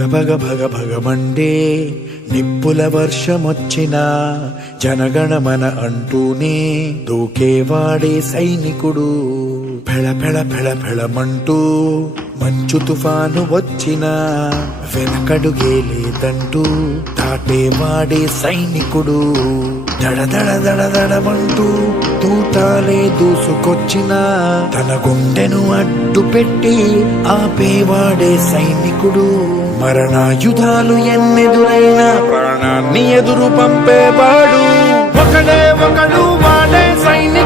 భగ భగ భగమండే నిప్పుల వర్షమొచ్చినా జనగణమన అంటూనే దూకేవాడే సైనికుడు. ఫెళ ఫెళ ఫెళ ఫెళమంటూ మంచు తుఫాను వచ్చినా వెనకడుగే లేదంటూ దాటేవాడే సైనికుడు. దడ దడ దడ దడమంటూ తూటాలే దూసుకొచ్చినా తన గుండెను అడ్డు పెట్టి ఆపేవాడే సైనికుడు. మరణాయుధాలు ఎన్నెదురైనా ప్రాణాన్ని ఎదురు పంపేవాడు ఒకడే ఒకడు వాడే సైనికుడు.